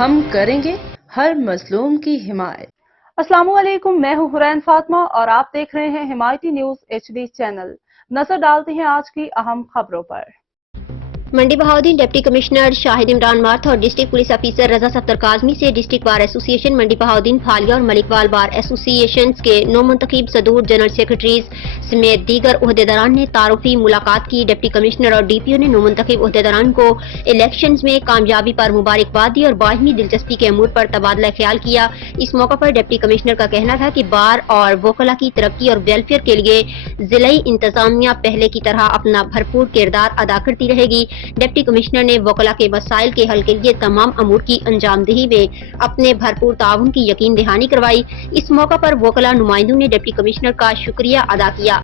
ہم کریں گے ہر مظلوم کی حمایت۔ السلام علیکم، میں ہوں حرین فاطمہ اور آپ دیکھ رہے ہیں حمایتی نیوز HD چینل۔ نظر ڈالتے ہیں آج کی اہم خبروں پر۔ منڈی بہاؤدین ڈپٹی کمشنر شاہد عمران مارتھ اور ڈسٹرکٹ پولیس آفیسر رضا ستر کاظمی سے ڈسٹرکٹ بار ایسوسی ایشن منڈی بہاؤدین پھالیہ اور ملک وال بار ایسوسی ایشنز کے نو منتخب صدور جنرل سیکرٹریز سمیت دیگر عہدیداران نے تعارفی ملاقات کی۔ ڈپٹی کمشنر اور DPO نے نو منتخب عہدیداران کو الیکشنز میں کامیابی پر مبارکباد دی اور باہمی دلچسپی کے امور پر تبادلہ خیال کیا۔ اس موقع پر ڈپٹی کمشنر کا کہنا تھا کہ بار اور وکلاء کی ترقی اور ویلفیئر کے لیے ضلعی انتظامیہ پہلے کی طرح اپنا بھرپور کردار ادا کرتی رہے گی۔ ڈپٹی کمشنر نے وکلاء کے مسائل کے حل کے لیے تمام امور کی انجام دہی میں اپنے بھرپور تعاون کی یقین دہانی کروائی۔ اس موقع پر وکلاء نمائندوں نے ڈپٹی کمشنر کا شکریہ ادا کیا۔